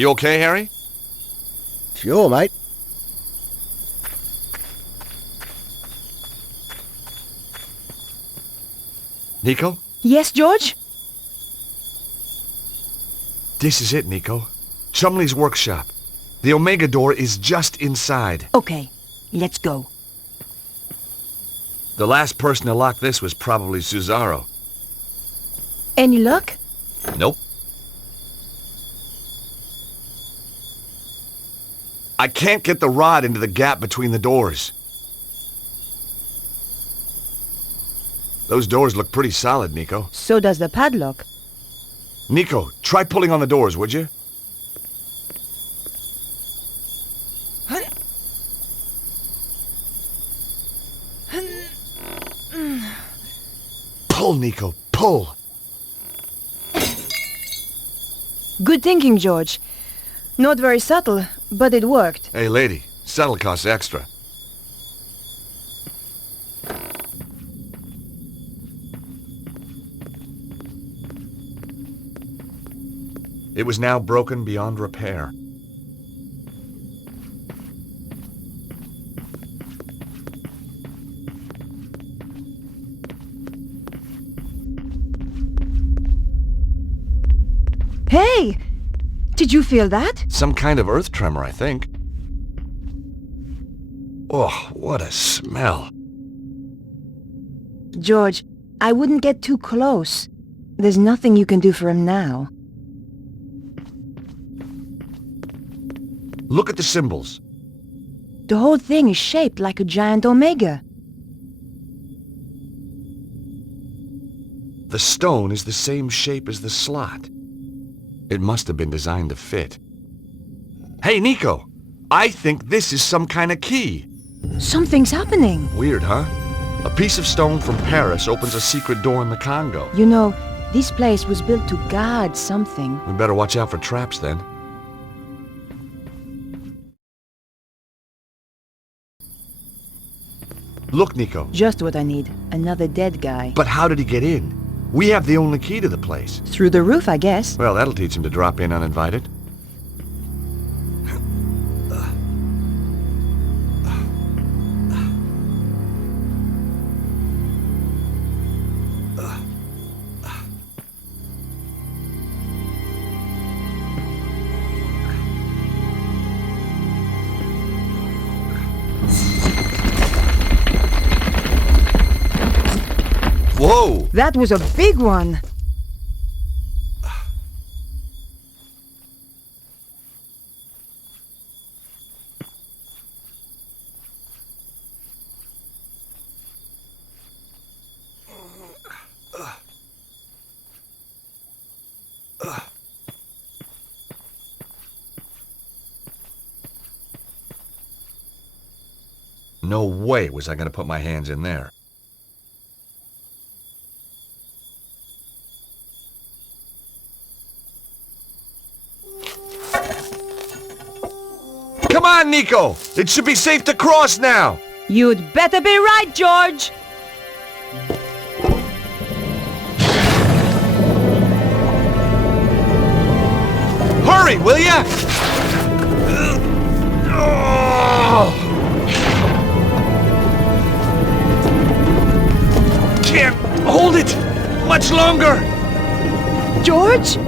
You okay, Harry? Sure, mate. Nico? Yes, George? This is it, Nico. Chumley's workshop. The Omega door is just inside. Okay, let's go. The last person to lock this was probably Cesaro. Any luck? Nope. I can't get the rod into the gap between the doors. Those doors look pretty solid, Nico. So does the padlock. Nico, try pulling on the doors, would you? Pull, Nico, pull. Good thinking, George. Not very subtle, but it worked. Hey, lady, subtle costs extra. It was now broken beyond repair. Hey! Did you feel that? Some kind of earth tremor, I think. Oh, what a smell. George, I wouldn't get too close. There's nothing you can do for him now. Look at the symbols. The whole thing is shaped like a giant Omega. The stone is the same shape as the slot. It must have been designed to fit. Hey, Nico! I think this is some kind of key. Something's happening. Weird, huh? A piece of stone from Paris opens a secret door in the Congo. You know, this place was built to guard something. We better watch out for traps then. Look, Nico. Just what I need. Another dead guy. But how did he get in? We have the only key to the place. Through the roof, I guess. Well, that'll teach him to drop in uninvited. Whoa! That was a big one. No way was I going to put my hands in there. Come on, Nico! It should be safe to cross now! You'd better be right, George! Hurry, will ya? Can't hold it much longer! George?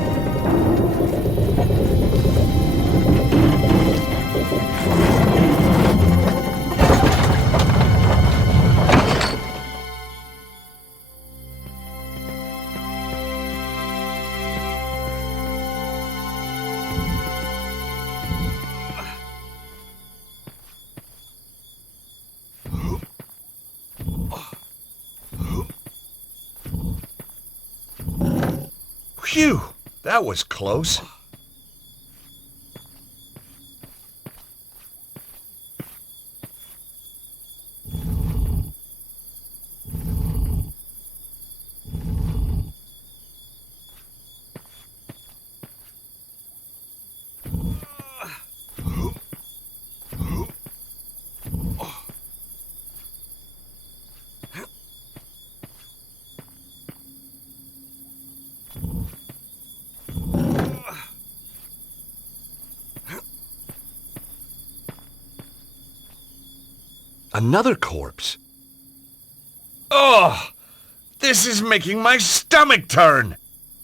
Phew! That was close. Another corpse. Ugh! This is making my stomach turn!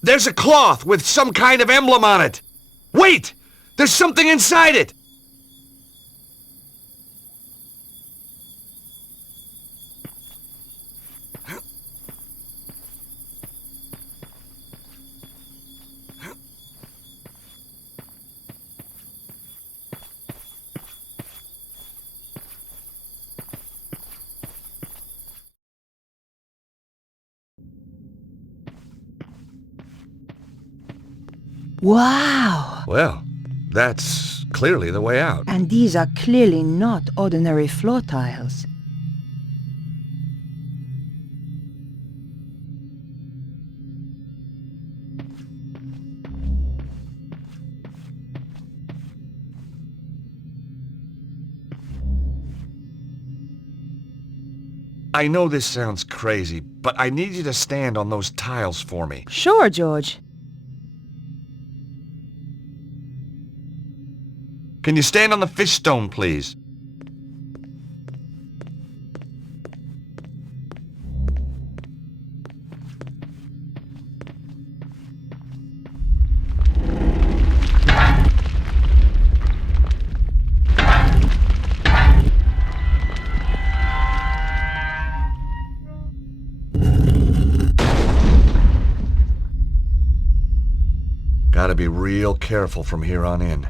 There's a cloth with some kind of emblem on it! Wait! There's something inside it! Wow! Well, that's clearly the way out. And these are clearly not ordinary floor tiles. I know this sounds crazy, but I need you to stand on those tiles for me. Sure, George. Can you stand on the fish stone, please? Gotta be real careful from here on in.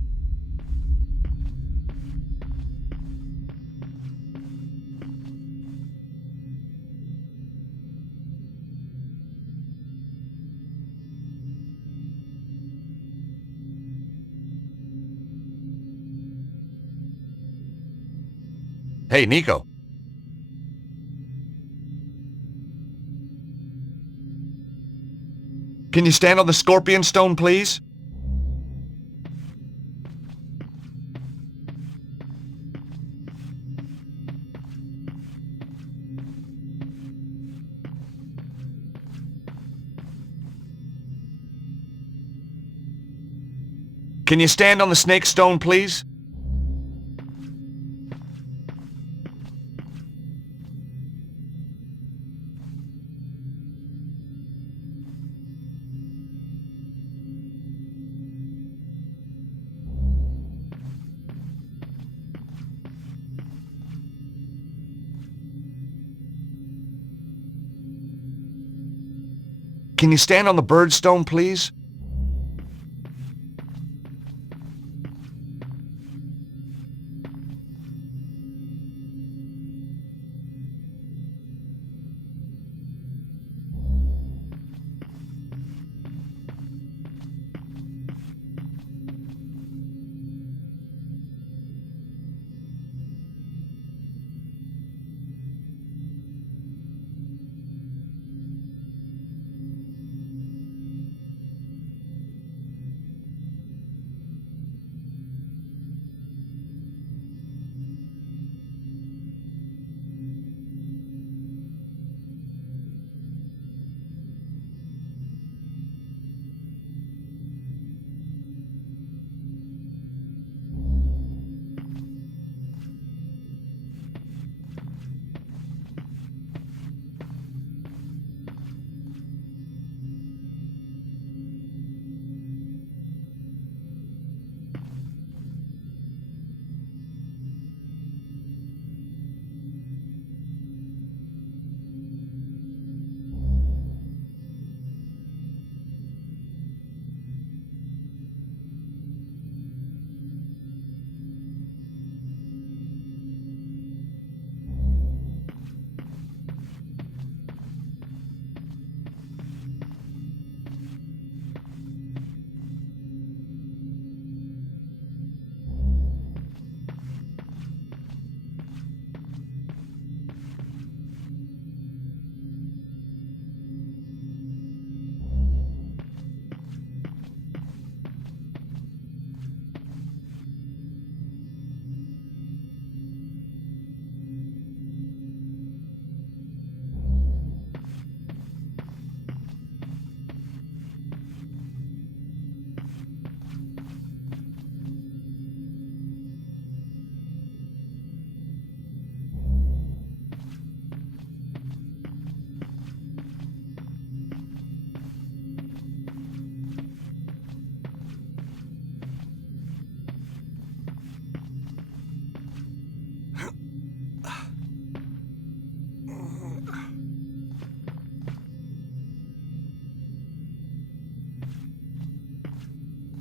Hey, Nico. Can you stand on the scorpion stone, please? Can you stand on the snake stone, please? Can you stand on the bird stone, please?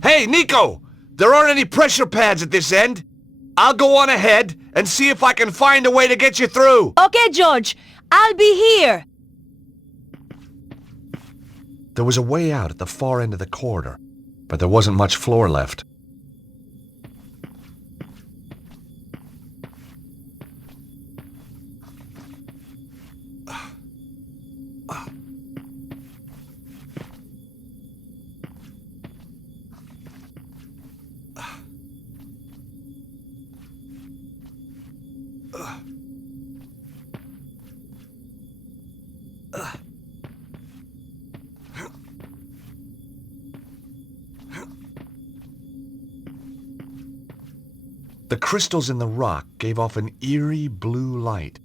Hey, Nico! There aren't any pressure pads at this end. I'll go on ahead and see if I can find a way to get you through. Okay, George. I'll be here. There was a way out at the far end of the corridor, but there wasn't much floor left. The crystals in the rock gave off an eerie blue light.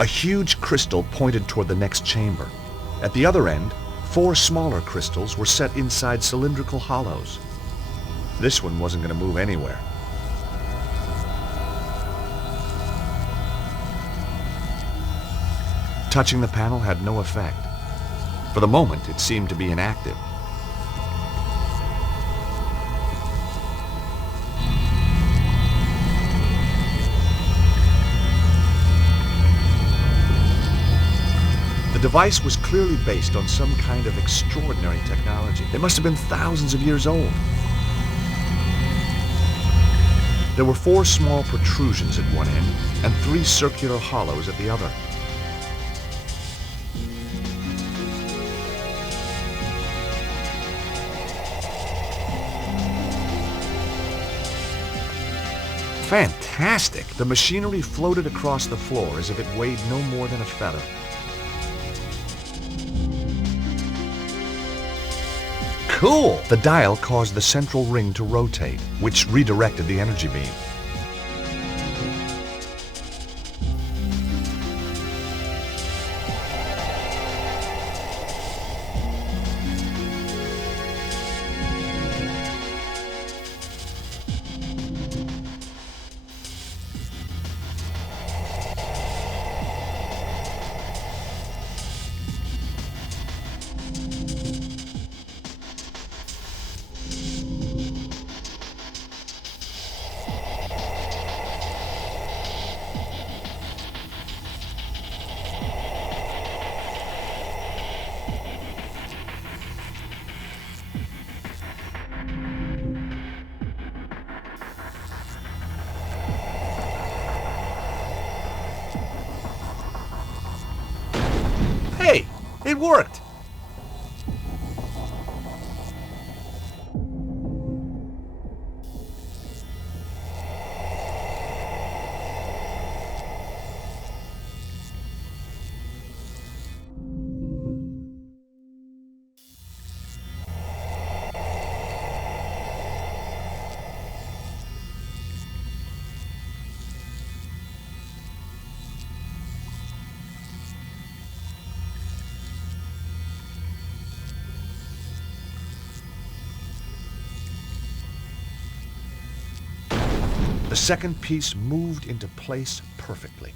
A huge crystal pointed toward the next chamber. At the other end, 4 smaller crystals were set inside cylindrical hollows. This one wasn't going to move anywhere. Touching the panel had no effect. For the moment, it seemed to be inactive. The device was clearly based on some kind of extraordinary technology. It must have been thousands of years old. There were 4 small protrusions at one end and 3 circular hollows at the other. Fantastic! The machinery floated across the floor as if it weighed no more than a feather. Cool! The dial caused the central ring to rotate, which redirected the energy beam. Hey, it worked! The second piece moved into place perfectly.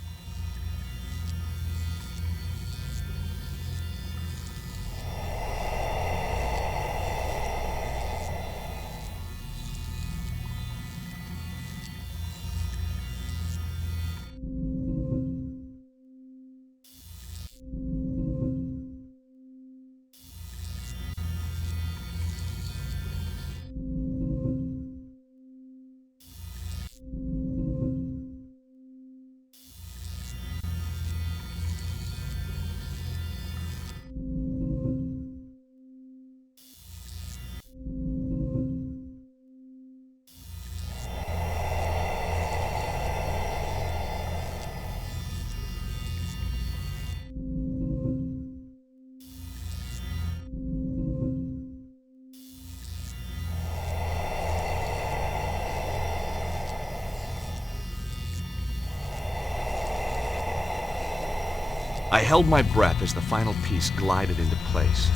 I held my breath as the final piece glided into place.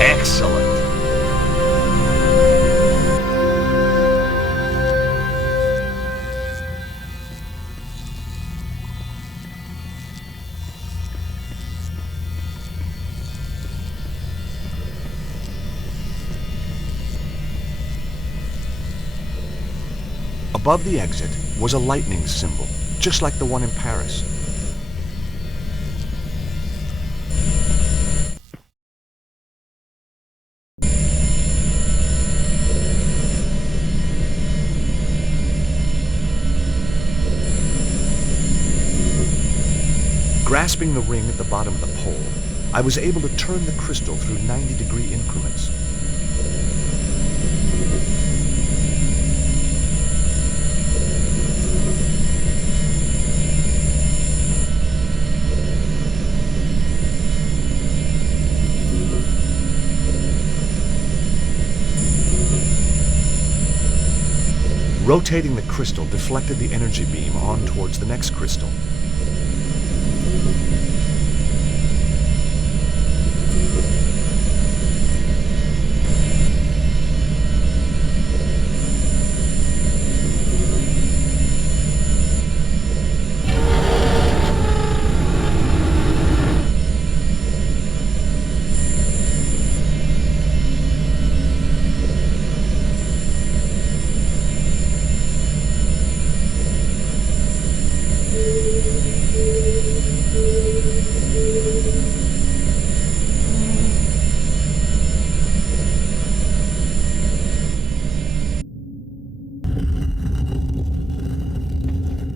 Excellent! Above the exit was a lightning symbol, just like the one in Paris. Grasping the ring at the bottom of the pole, I was able to turn the crystal through 90-degree increments. Rotating the crystal deflected the energy beam on towards the next crystal.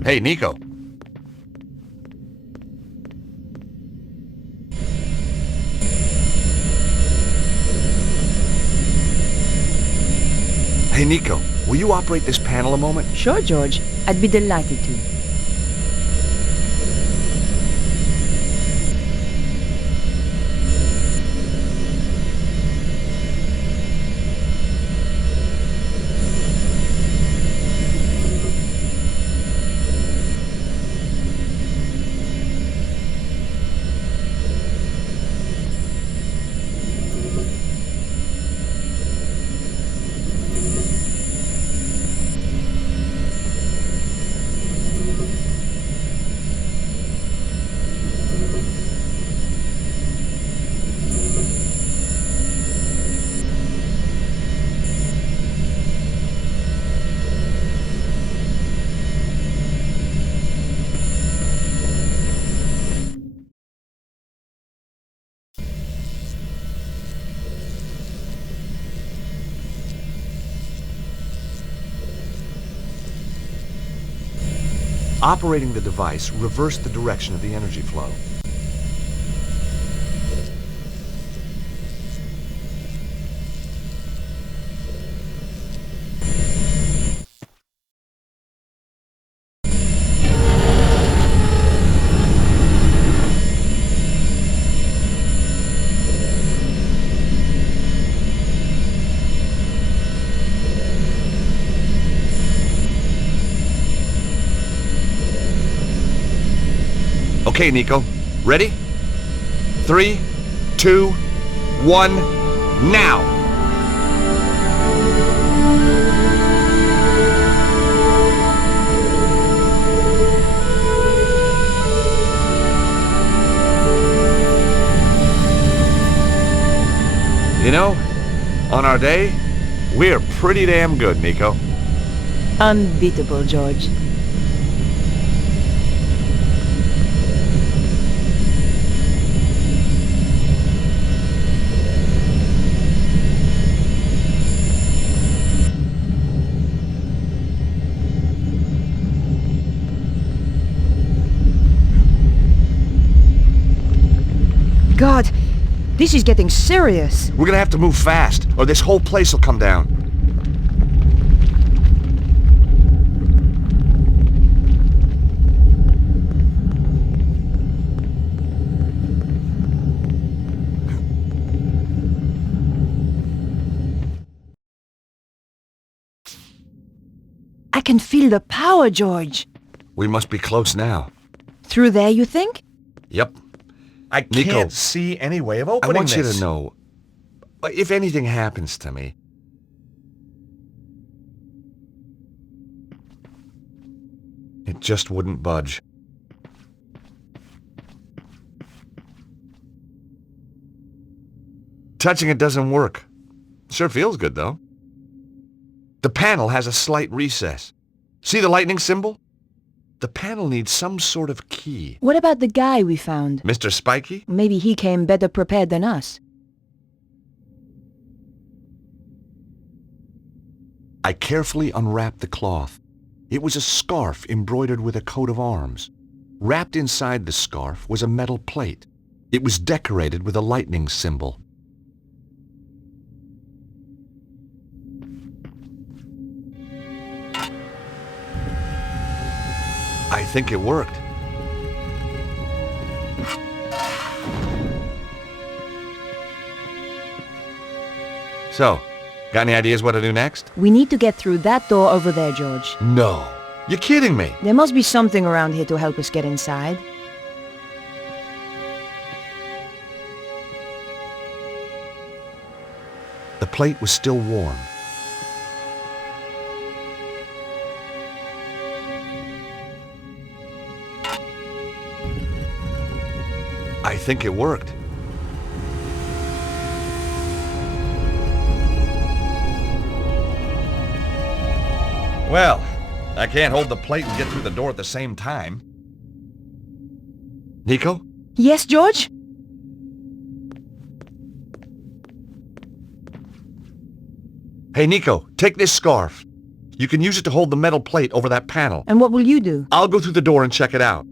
Hey, Nico. Hey, Nico, will you operate this panel a moment? Sure, George. I'd be delighted to. Operating the device reversed the direction of the energy flow. Okay, Nico. Ready? 3, 2, 1, now! You know, on our day, we're pretty damn good, Nico. Unbeatable, George. God, this is getting serious. We're gonna have to move fast, or this whole place will come down. I can feel the power, George. We must be close now. Through there, you think? Yep. I Nico, can't see any way of opening I want you this. to know, if anything happens to me, it just wouldn't budge. Touching it doesn't work. Sure feels good, though. The panel has a slight recess. See the lightning symbol? The panel needs some sort of key. What about the guy we found? Mr. Spiky? Maybe he came better prepared than us. I carefully unwrapped the cloth. It was a scarf embroidered with a coat of arms. Wrapped inside the scarf was a metal plate. It was decorated with a lightning symbol. I think it worked. So, Got any ideas what to do next? We need to get through that door over there, George. No. You're kidding me. There must be something around here to help us get inside. The plate was still warm. I think it worked. Well, I can't hold the plate and get through the door at the same time. Nico? Yes, George? Hey, Nico, take this scarf. You can use it to hold the metal plate over that panel. And what will you do? I'll go through the door and check it out.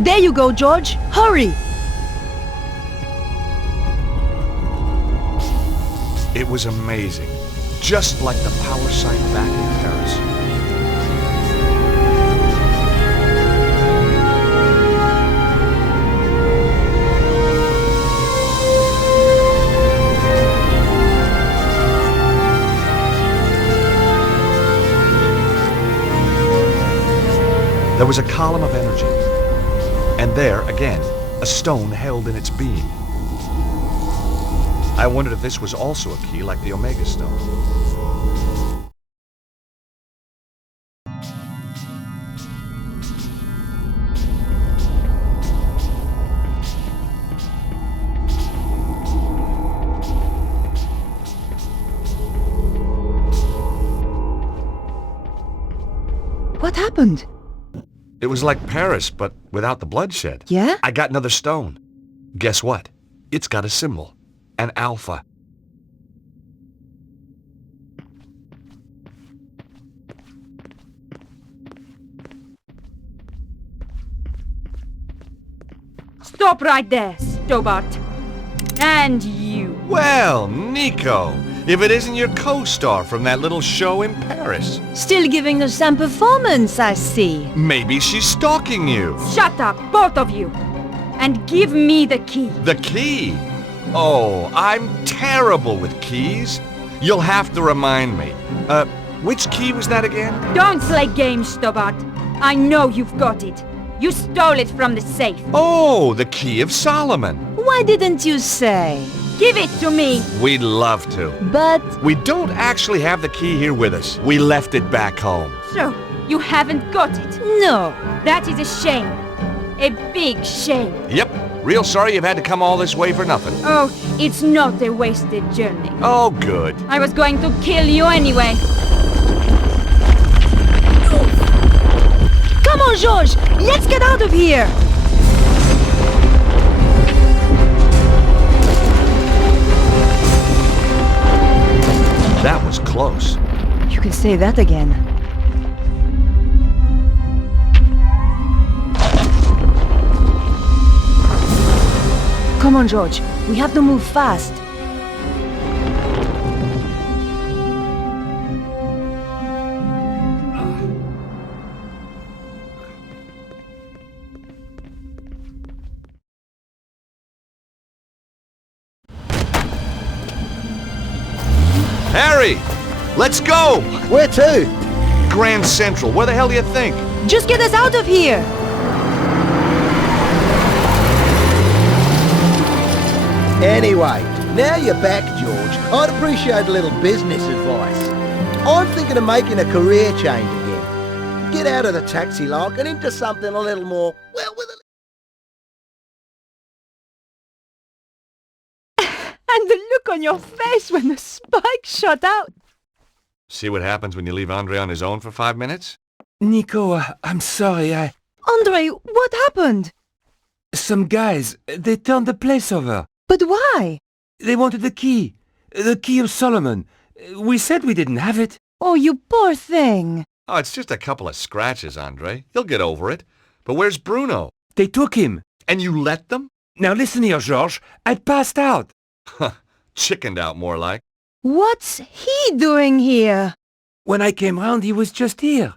There you go, George. Hurry! It was amazing. Just like the power site back in Paris. There was a column of energy. And there, again, a stone held in its beam. I wondered if this was also a key like the Omega Stone. What happened? It was like Paris, but without the bloodshed. Yeah? I got another stone. Guess what? It's got a symbol. An alpha. Stop right there, Stobart. And you. Well, Nico, if it isn't your co-star from that little show in Paris. Still giving us some performance, I see. Maybe she's stalking you. Shut up, both of you. And give me the key. The key? Oh, I'm terrible with keys. You'll have to remind me. Which key was that again? Don't play games, Stobart. I know you've got it. You stole it from the safe. Oh, the Key of Solomon. Why didn't you say? Give it to me. We'd love to. But... We don't actually have the key here with us. We left it back home. So, you haven't got it. no. That is a shame. A big shame. Yep. Real sorry you've had to come all this way for nothing. Oh, it's not a wasted journey. Oh, good. I was going to kill you anyway. Come on, George! Let's get out of here! That was close. You can say that again. Come on, George. We have to move fast. Harry! Let's go! Where to? Grand Central. Where the hell do you think? Just get us out of here! Anyway, now you're back, George. I'd appreciate a little business advice. I'm thinking of making a career change again. Get out of the taxi like and into something a little more, well, with a... And the look on your face when the spike shot out! See what happens when you leave Andre on his own for 5 minutes? Nico, I'm sorry, Andre, what happened? Some guys, they turned the place over. But why? They wanted the Key of Solomon. We said we didn't have it. Oh, you poor thing. Oh, it's just a couple of scratches, Andre. He'll get over it. But where's Bruno? They took him. And you let them? Now listen here, George. I passed out. Huh. Chickened out, more like. What's he doing here? When I came round, he was just here.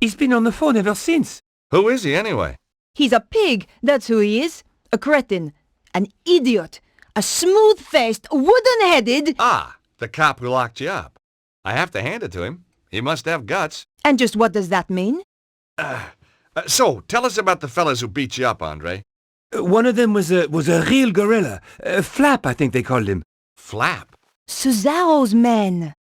He's been on the phone ever since. Who is he anyway? He's a pig, that's who he is. A cretin. An idiot. A smooth-faced, wooden-headed... Ah, the cop who locked you up. I have to hand it to him. He must have guts. And just what does that mean? So, tell us about the fellas who beat you up, Andre. One of them was a real gorilla. Flap, I think they called him. Flap. Cesaro's men.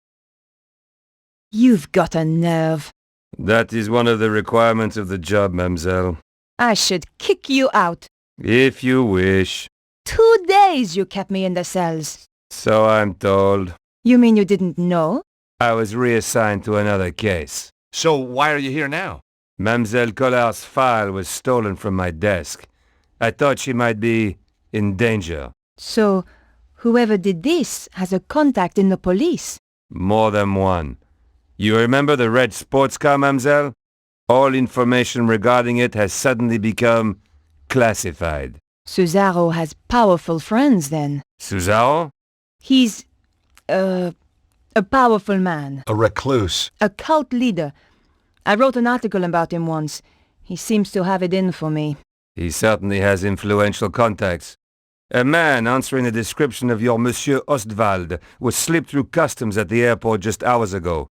You've got a nerve. That is one of the requirements of the job, mademoiselle. I should kick you out. If you wish. 2 days you kept me in the cells. So I'm told. You mean you didn't know? I was reassigned to another case. So, why are you here now? Mademoiselle Collard's file was stolen from my desk. I thought she might be in danger. So, whoever did this has a contact in the police. More than one. You remember the red sports car, mademoiselle? All information regarding it has suddenly become classified. Cesaro has powerful friends then. Cesaro? He's, a powerful man. A recluse. A cult leader. I wrote an article about him once. He seems to have it in for me. He certainly has influential contacts. A man answering the description of your Monsieur Ostwald was slipped through customs at the airport just hours ago.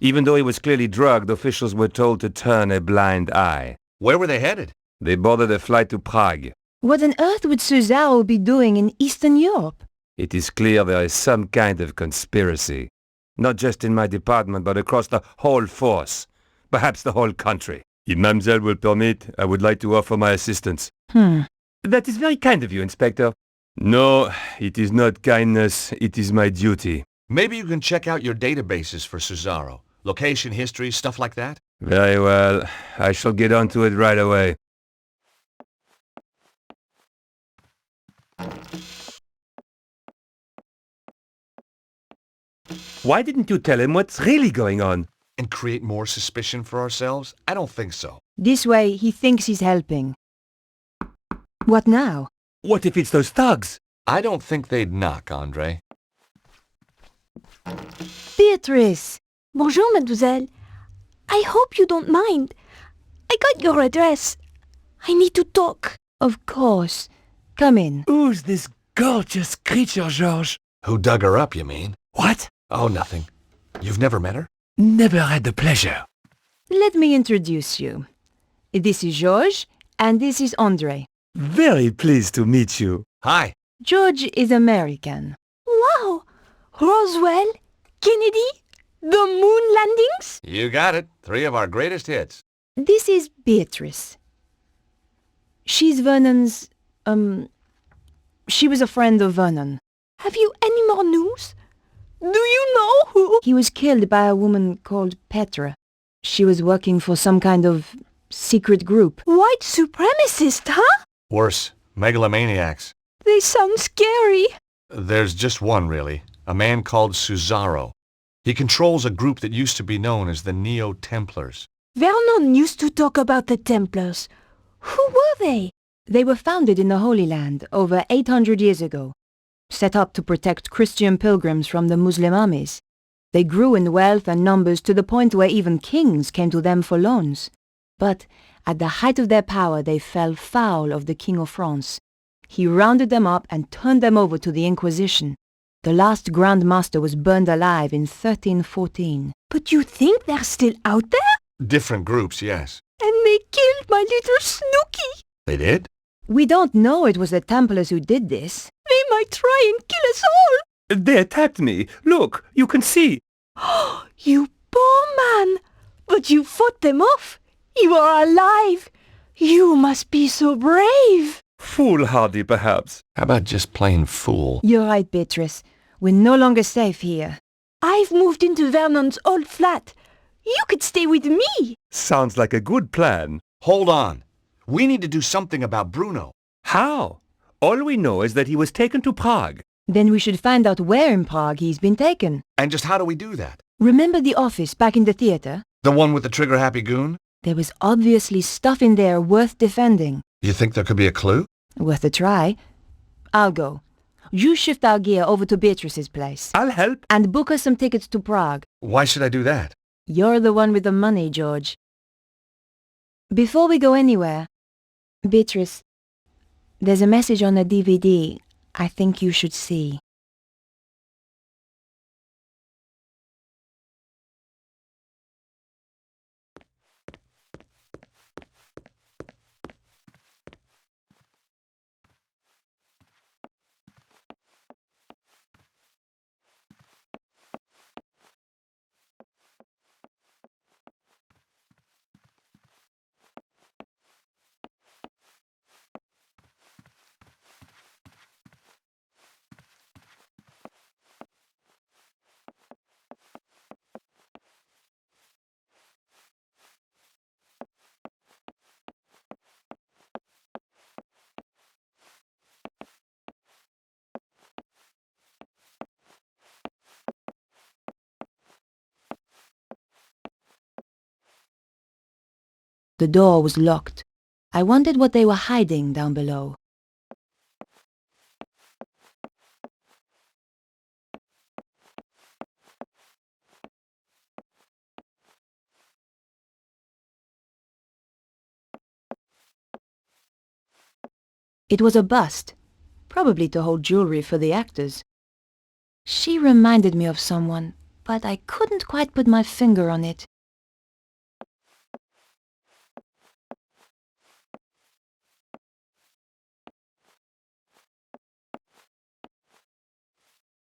Even though he was clearly drugged, officials were told to turn a blind eye. Where were they headed? They boarded a flight to Prague. What on earth would Cesaro be doing in Eastern Europe? It is clear there is some kind of conspiracy. Not just in my department, but across the whole force. Perhaps the whole country. If mademoiselle will permit, I would like to offer my assistance. That is very kind of you, Inspector. No, it is not kindness. It is my duty. Maybe you can check out your databases for Cesaro. Location, history, stuff like that? Very well. I shall get onto it right away. Why didn't you tell him what's really going on? And create more suspicion for ourselves? I don't think so. This way he thinks he's helping. What now? What if it's those thugs? I don't think they'd knock, Andre. Beatrice! Bonjour, mademoiselle. I hope you don't mind. I got your address. I need to talk. Of course. Come in. Who's this gorgeous creature, George? Who dug her up, you mean? What? Oh, nothing. You've never met her? Never had the pleasure. Let me introduce you. This is George, and this is Andre. Very pleased to meet you. Hi. George is American. Wow! Roswell? Kennedy? The moon landings? You got it. 3 of our greatest hits. This is Beatrice. She's Vernon's, she was a friend of Vernon. Have you any more news? Do you know who? He was killed by a woman called Petra. She was working for some kind of secret group. White supremacist, huh? Worse, megalomaniacs. They sound scary. There's just one, really. A man called Cesaro. He controls a group that used to be known as the Neo-Templars. Vernon used to talk about the Templars. Who were they? They were founded in the Holy Land over 800 years ago, set up to protect Christian pilgrims from the Muslim armies. They grew in wealth and numbers to the point where even kings came to them for loans. But at the height of their power, they fell foul of the King of France. He rounded them up and turned them over to the Inquisition. The last Grand Master was burned alive in 1314. But you think they're still out there? Different groups, yes. And they killed my little Snooky. They did? We don't know it was the Templars who did this. They might try and kill us all. They attacked me. Look, you can see. Oh, you poor man. But you fought them off. You are alive. You must be so brave. Foolhardy, perhaps. How about just plain fool? You're right, Beatrice. We're no longer safe here. I've moved into Vernon's old flat. You could stay with me. Sounds like a good plan. Hold on. We need to do something about Bruno. How? All we know is that he was taken to Prague. Then we should find out where in Prague he's been taken. And just how do we do that? Remember the office back in the theater? The one with the trigger-happy goon? There was obviously stuff in there worth defending. You think there could be a clue? Worth a try. I'll go. You shift our gear over to Beatrice's place. I'll help. And book us some tickets to Prague. Why should I do that? You're the one with the money, George. Before we go anywhere, Beatrice, there's a message on the DVD I think you should see. The door was locked. I wondered what they were hiding down below. It was a bust, probably to hold jewelry for the actors. She reminded me of someone, but I couldn't quite put my finger on it.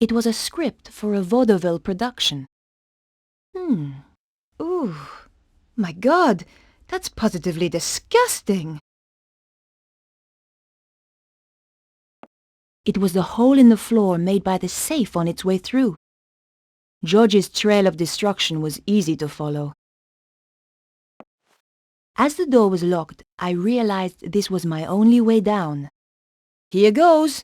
It was a script for a vaudeville production. Ooh. My God, that's positively disgusting. It was the hole in the floor made by the safe on its way through. George's trail of destruction was easy to follow. As the door was locked, I realized this was my only way down. Here goes!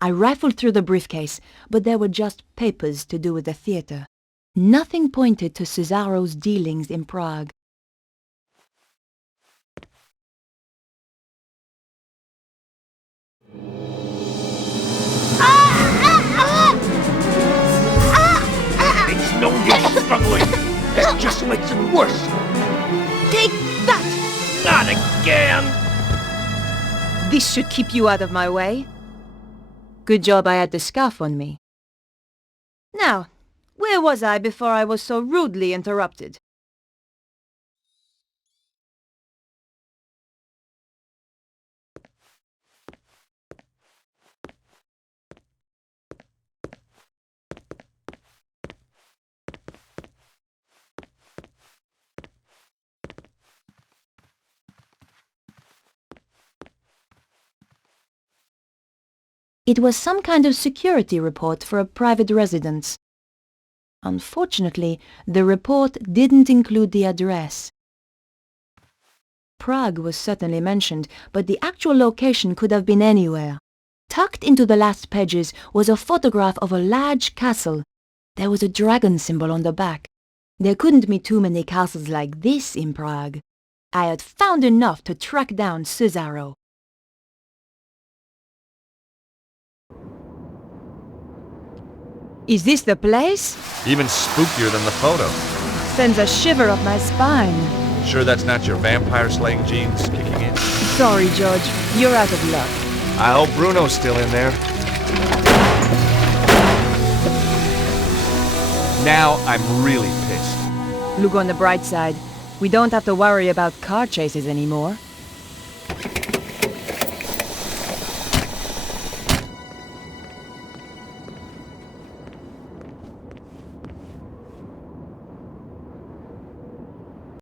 I rifled through the briefcase, but there were just papers to do with the theatre. Nothing pointed to Cesaro's dealings in Prague. It's no use struggling. That just makes it worse. Take that! Not again! This should keep you out of my way. Good job I had the scarf on me. Now, where was I before I was so rudely interrupted? It was some kind of security report for a private residence. Unfortunately, the report didn't include the address. Prague was certainly mentioned, but the actual location could have been anywhere. Tucked into the last pages was a photograph of a large castle. There was a dragon symbol on the back. There couldn't be too many castles like this in Prague. I had found enough to track down Cesaro. Is this the place? Even spookier than the photo. Sends a shiver up my spine. Sure that's not your vampire-slaying genes kicking in? Sorry, George. You're out of luck. I hope Bruno's still in there. Now I'm really pissed. Look on the bright side. We don't have to worry about car chases anymore.